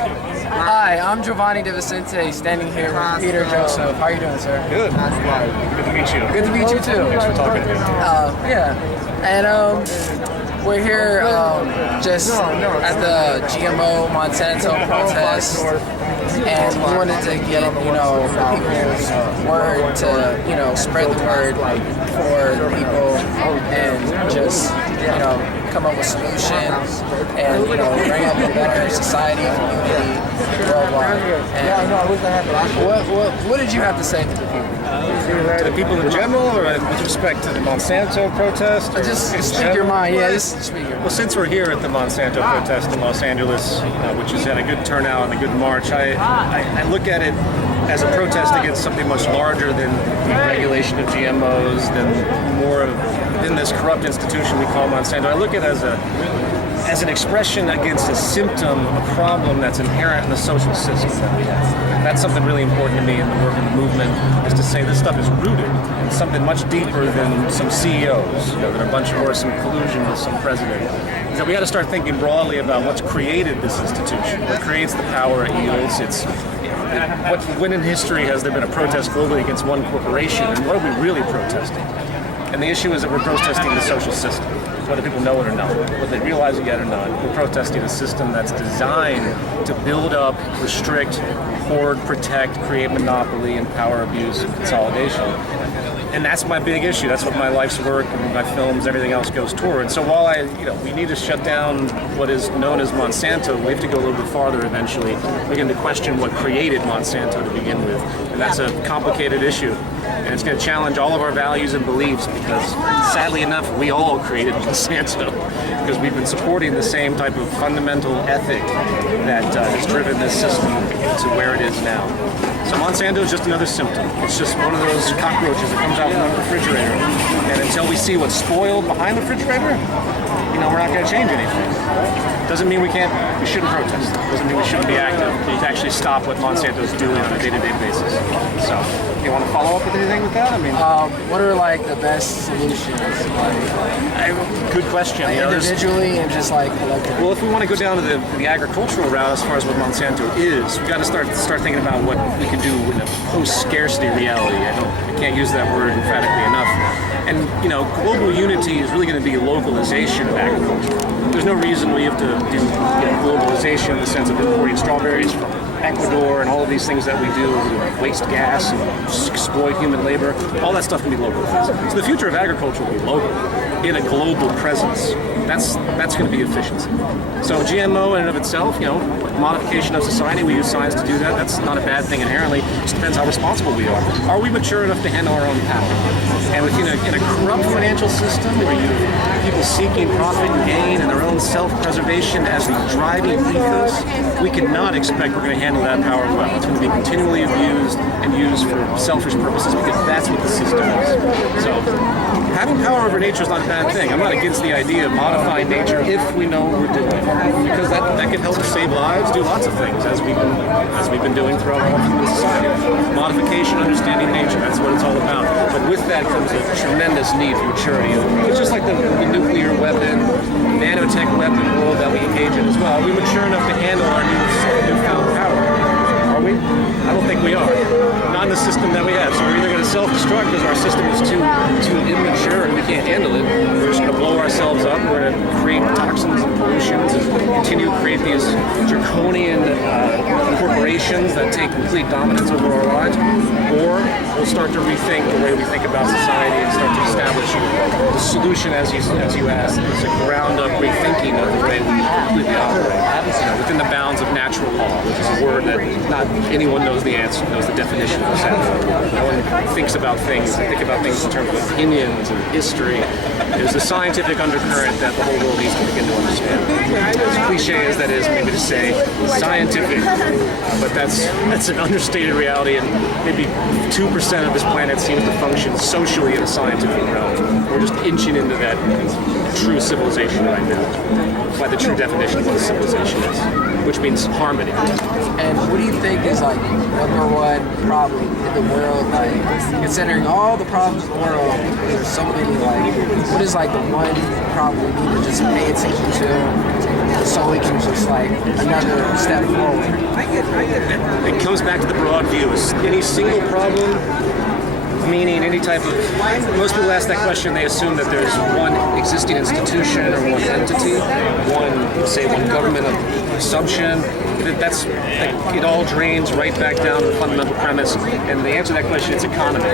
Hi, I'm Giovanni De Vicente, standing here with Peter Joseph. How are you doing, sir? Good. Good to meet you. Good to meet you too. Thanks for talking to me. Yeah, and we're here just at the GMO Monsanto protest, and we wanted to get people's word to spread the word for people and just come up with solutions and bring up a better society and community worldwide. And what did you have to say to the people? To the people in general, or with respect to the Monsanto protest? Just speak your mind. Yeah, just speak your mind. Well, since we're here at the Monsanto protest in Los Angeles, which has had a good turnout and a good march, I look at it as a protest against something much larger than the regulation of GMOs, than more within this corrupt institution we call Monsanto. I look at it as an expression against a symptom, a problem that's inherent in the social system that we have. That's something really important to me in the work of the movement, is to say this stuff is rooted in something much deeper than some CEOs, that are a bunch of, or some collusion with some president. That we got to start thinking broadly about what's created this institution, what creates the power it yields. When in history has there been a protest globally against one corporation, and what are we really protesting? And the issue is that we're protesting the social system, whether people know it or not, whether they realize it yet or not. We're protesting a system that's designed to build up, restrict, hoard, protect, create monopoly, and power abuse and consolidation. And that's my big issue. That's what my life's work and my films, everything else goes toward. And so while we need to shut down what is known as Monsanto, we have to go a little bit farther eventually, begin to question what created Monsanto to begin with. And that's a complicated issue. And it's going to challenge all of our values and beliefs because, sadly enough, we all created Monsanto because we've been supporting the same type of fundamental ethic that has driven this system to where it is now. So Monsanto is just another symptom. It's just one of those cockroaches that comes out from the refrigerator. And until we see what's spoiled behind the refrigerator, we're not going to change anything. Doesn't mean we shouldn't protest. Doesn't mean we shouldn't be active to actually stop what Monsanto's doing on a day-to-day basis. So, you want to follow up with anything with that? What are the best solutions? Good question. Individually and just collectively. Well, if we want to go down to the agricultural route as far as what Monsanto is, we've got to start thinking about what we can do in a post-scarcity reality. I can't use that word emphatically enough. And, global unity is really going to be localization of agriculture. There's no reason we have to do globalization in the sense of importing strawberries from Ecuador and all of these things that we do, waste gas and exploit human labor. All that stuff can be localized. So the future of agriculture will be local, in a global presence. That's going to be efficiency. So GMO in and of itself, modification of society, we use science to do that. That's not a bad thing inherently. It just depends how responsible we are. Are we mature enough to handle our own power? And in a corrupt financial system where you have people seeking profit and gain and their own self-preservation as the driving ethos, we cannot expect we're going to handle that power well. It's going to be continually abused and used for selfish purposes because that's what the system is. So having power over nature is not a bad thing. I'm not against the idea of modifying nature if we know what we're doing, because that can help us save lives, do lots of things as we've been doing throughout all of human society. Modification, understanding nature, that's what it's all about. But with that comes a tremendous need for maturity. It's just like the nuclear weapon, nanotech weapon world that we engage in as well. Are we mature enough to handle our newfound power? Are we? I don't think we are. Not in the system that we have. So we're either going to self-destruct because our system is too immature and we can't handle it. We're just going to blow ourselves up. We're going to create toxins and pollutions and continue to create these draconian corporations that take complete dominance over our lives. Or we'll start to rethink the way we think about society and start to establish the solution, as you asked, is a ground-up rethinking of the way we completely operate. Within the bounds of natural law, which is a word that not anyone knows the answer, knows the definition of that. No one thinks about things. They think about things in terms of opinions and history. There's a scientific undercurrent that the whole world needs to begin to understand. As cliche as that is, maybe to say scientific, but that's an understated reality, and maybe 2% of this planet seems to function socially in a scientific realm. We're just inching into that true civilization right now, by the true definition of what a civilization is, which means harmony. And what do you think is number one problem in the world? Considering all the problems in the world, there's so many. What is the one problem we need to just pay attention to so we can just like another step forward. It comes back to the broad view. Is any single problem, meaning any type of, most people ask that question, they assume that there's one existing institution or one entity, one government assumption. That's like, it all drains right back down to the fundamental premise. And the answer to that question is economy.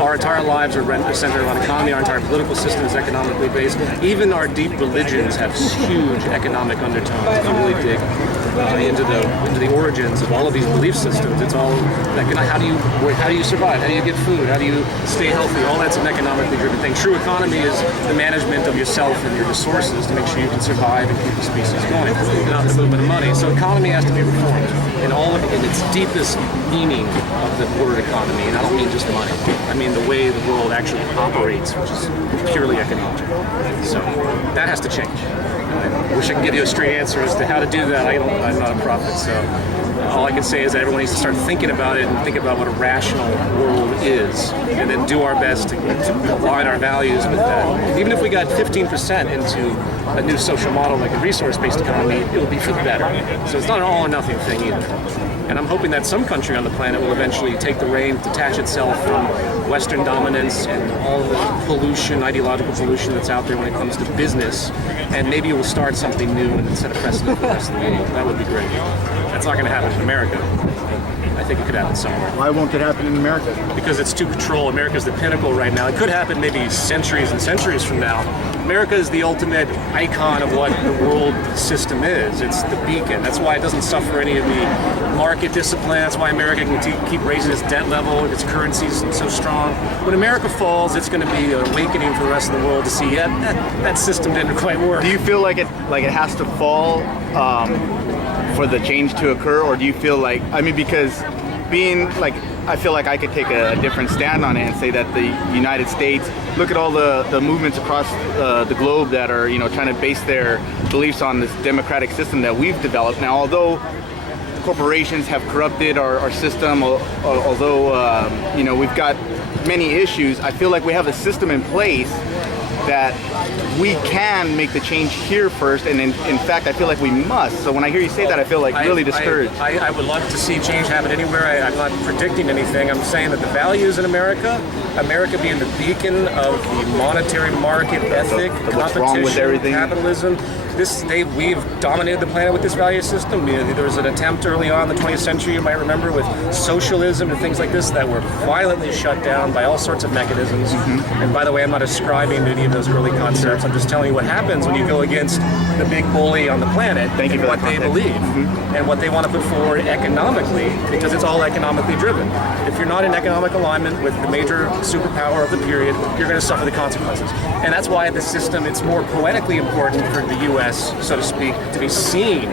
Our entire lives are centered around economy. Our entire political system is economically based. Even our deep religions have huge economic undertones. If you really dig into the origins of all of these belief systems, it's all like, how do you survive? How do you get food? How do you stay healthy? All that's an economically driven thing. True economy is the management of yourself and your resources to make sure you can survive and keep the species going, not a little bit of money. So economy has to be reformed in its deepest meaning of the word economy. And I don't mean just money. I mean the way the world actually operates, which is purely economic. So that has to change. I wish I could give you a straight answer as to how to do that. I'm not a prophet, so all I can say is that everyone needs to start thinking about it and think about what a rational world is, and then do our best to align our values with that. Even if we got 15% into a new social model like a resource-based economy, it would be for the better. So it's not an all or nothing thing either. And I'm hoping that some country on the planet will eventually take the reins, detach itself from Western dominance and all the pollution, ideological pollution that's out there when it comes to business, and maybe we'll start something new and set a precedent for the rest of the world. That would be great. That's not going to happen in America. I think it could happen somewhere. Why won't it happen in America? Because it's too control. America's the pinnacle right now. It could happen maybe centuries and centuries from now. America is the ultimate icon of what the world system is. It's the beacon. That's why it doesn't suffer any of the market discipline. That's why America can keep raising its debt level. Its currency is so strong. When America falls, it's going to be an awakening for the rest of the world to see, that system didn't quite work. Do you feel like it has to fall for the change to occur, or do you feel like, because being like, I feel like I could take a different stand on it and say that the United States, look at all the movements across the globe that are, trying to base their beliefs on this democratic system that we've developed. Now, although corporations have corrupted our system, although, we've got many issues, I feel like we have a system in place that we can make the change here first, and in fact, I feel like we must. So when I hear you say that, I feel like really discouraged. I would love to see change happen anywhere. I'm not predicting anything. I'm saying that the values in America being the beacon of the monetary market ethic, competition, capitalism, we've dominated the planet with this value system. There was an attempt early on in the 20th century, you might remember, with socialism and things like this that were violently shut down by all sorts of mechanisms. Mm-hmm. And by the way, I'm not ascribing to any of those early concepts. I'm just telling you what happens when you go against the big bully on the planet and what they believe and what they want to put forward economically, because it's all economically driven. If you're not in economic alignment with the major superpower of the period, you're going to suffer the consequences. And that's why this system, it's more poetically important for the U.S., so to speak, to be seen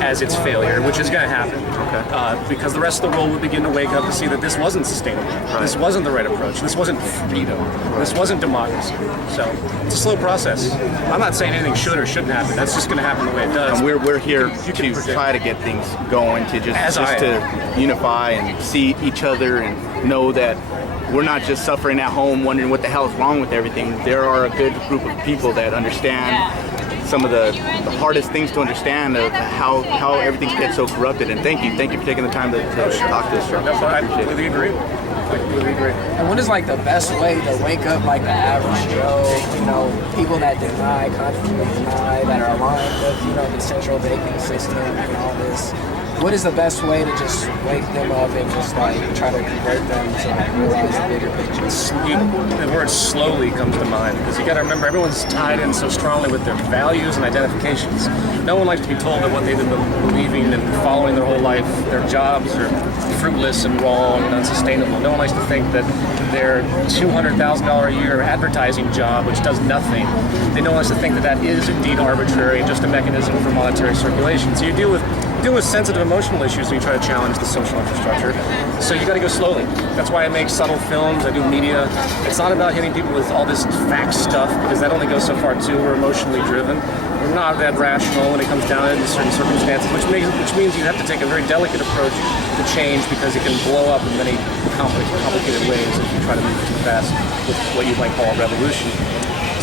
as its failure, which is going to happen. Okay. Because the rest of the world will begin to wake up to see that this wasn't sustainable. Right. This wasn't the right approach. This wasn't freedom. Right. This wasn't democracy. So it's a slow process. I'm not saying anything should or shouldn't happen. That's just going to happen the way it does. And we're here to try to get things going, to just to unify and see each other and know that we're not just suffering at home wondering what the hell is wrong with everything. There are a good group of people that understand some of the hardest things to understand of how everything gets so corrupted. And thank you for taking the time to talk to us. I completely agree. And what is like the best way to wake up like the average Joe, people that constantly deny, that are aligned with, the central banking system and all this? What is the best way to just wake them up and just like try to convert them to realize the bigger picture? The word slowly comes to mind, because you got to remember, everyone's tied in so strongly with their values and identifications. No one likes to be told that what they've been believing and following their whole life, their jobs are fruitless and wrong and unsustainable. No one likes to think that their $200,000 a year advertising job, which does nothing, no one likes to think that that is indeed arbitrary and just a mechanism for monetary circulation. So you deal with sensitive emotional issues when you try to challenge the social infrastructure. So you got to go slowly. That's why I make subtle films, I do media. It's not about hitting people with all this fact stuff, because that only goes so far too. We're emotionally driven. We're not that rational when it comes down to certain circumstances, which means you have to take a very delicate approach to change, because it can blow up in many complicated ways if you try to move too fast with what you might call a revolution.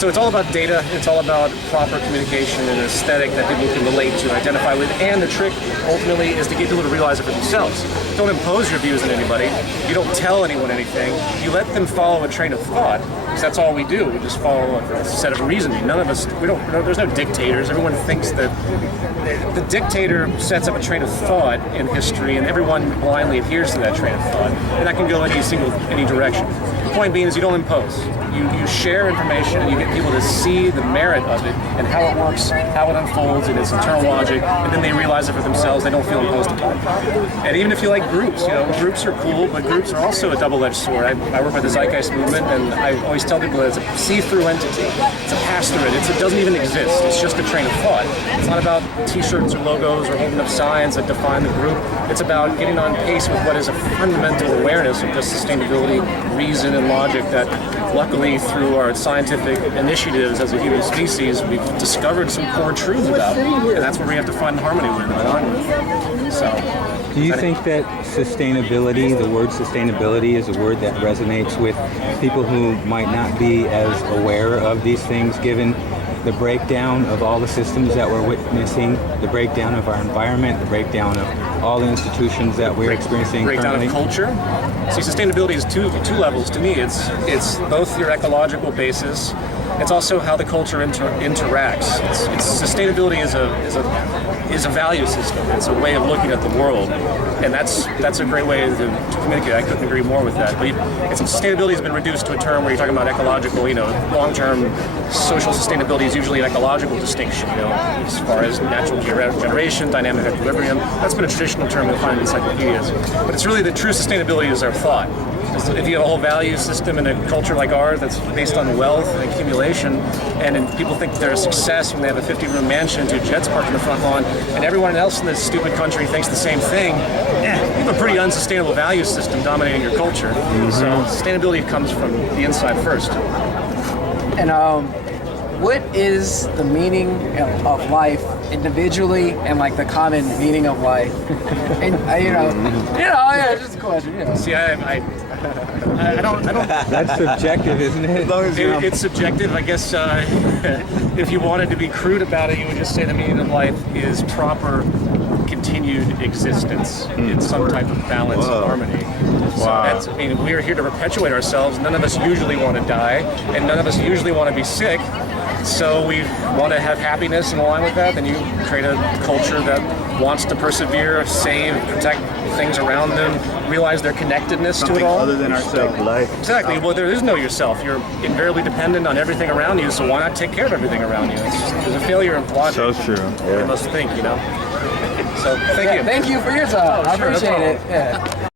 So it's all about data, it's all about proper communication and aesthetic that people can relate to, identify with, and the trick ultimately is to get people to realize it for themselves. Don't impose your views on anybody, you don't tell anyone anything, you let them follow a train of thought, because that's all we do, we just follow a set of reasoning. None of us, there's no dictators, everyone thinks that the dictator sets up a train of thought in history and everyone blindly adheres to that train of thought, and that can go any direction. The point being is you don't impose. You share information and you get people to see the merit of it and how it works, how it unfolds and its internal logic, and then they realize it for themselves, they don't feel imposed upon. And even if you like groups, groups are cool, but groups are also a double-edged sword. I work with the Zeitgeist movement, and I always tell people that it's a see-through entity. It's a pass-through. It doesn't even exist. It's just a train of thought. It's not about t-shirts or logos or holding up signs that define the group. It's about getting on pace with what is a fundamental awareness of just sustainability, reason, and logic that luckily through our scientific initiatives as a human species, we've discovered some core truths about, and that's where we have to find harmony with and align with. So, do you think that sustainability, the word sustainability, is a word that resonates with people who might not be as aware of these things, given the breakdown of all the systems that we're witnessing, the breakdown of our environment, the breakdown of all the institutions that we're experiencing breakdown currently? Of culture? See, sustainability is two levels to me. It's both your ecological basis. It's also how the culture interacts. Sustainability is a value system. It's a way of looking at the world, and that's a great way to communicate. I couldn't agree more with that. But sustainability has been reduced to a term where you're talking about ecological. Long-term social sustainability is usually an ecological distinction. As far as natural generation, dynamic equilibrium. That's been a traditional term you'll find in encyclopedias. But it's really the true sustainability is our thought. If you have a whole value system in a culture like ours that's based on wealth and accumulation, and people think they're a success when they have a 50-room mansion, 2 jets parked in the front lawn, and everyone else in this stupid country thinks the same thing, you have a pretty unsustainable value system dominating your culture. So sustainability comes from the inside first. And what is the meaning of life individually and like the common meaning of life? And yeah, just a question. See, I don't. That's subjective, isn't it? It's subjective, I guess. If you wanted to be crude about it, you would just say the meaning of life is proper, continued existence in some type of balance and harmony. Wow. So we are here to perpetuate ourselves. None of us usually want to die, and none of us usually want to be sick. So we want to have happiness and align with that, then you create a culture that wants to persevere, save, protect things around them, realize their connectedness Something to it all. other than ourselves. Exactly. Well, there is no yourself. You're invariably dependent on everything around you, so why not take care of everything around you? There's a failure in logic. So true. You must think, So thank you. Thank you for your time. I Sure, no appreciate problem. it. Yeah.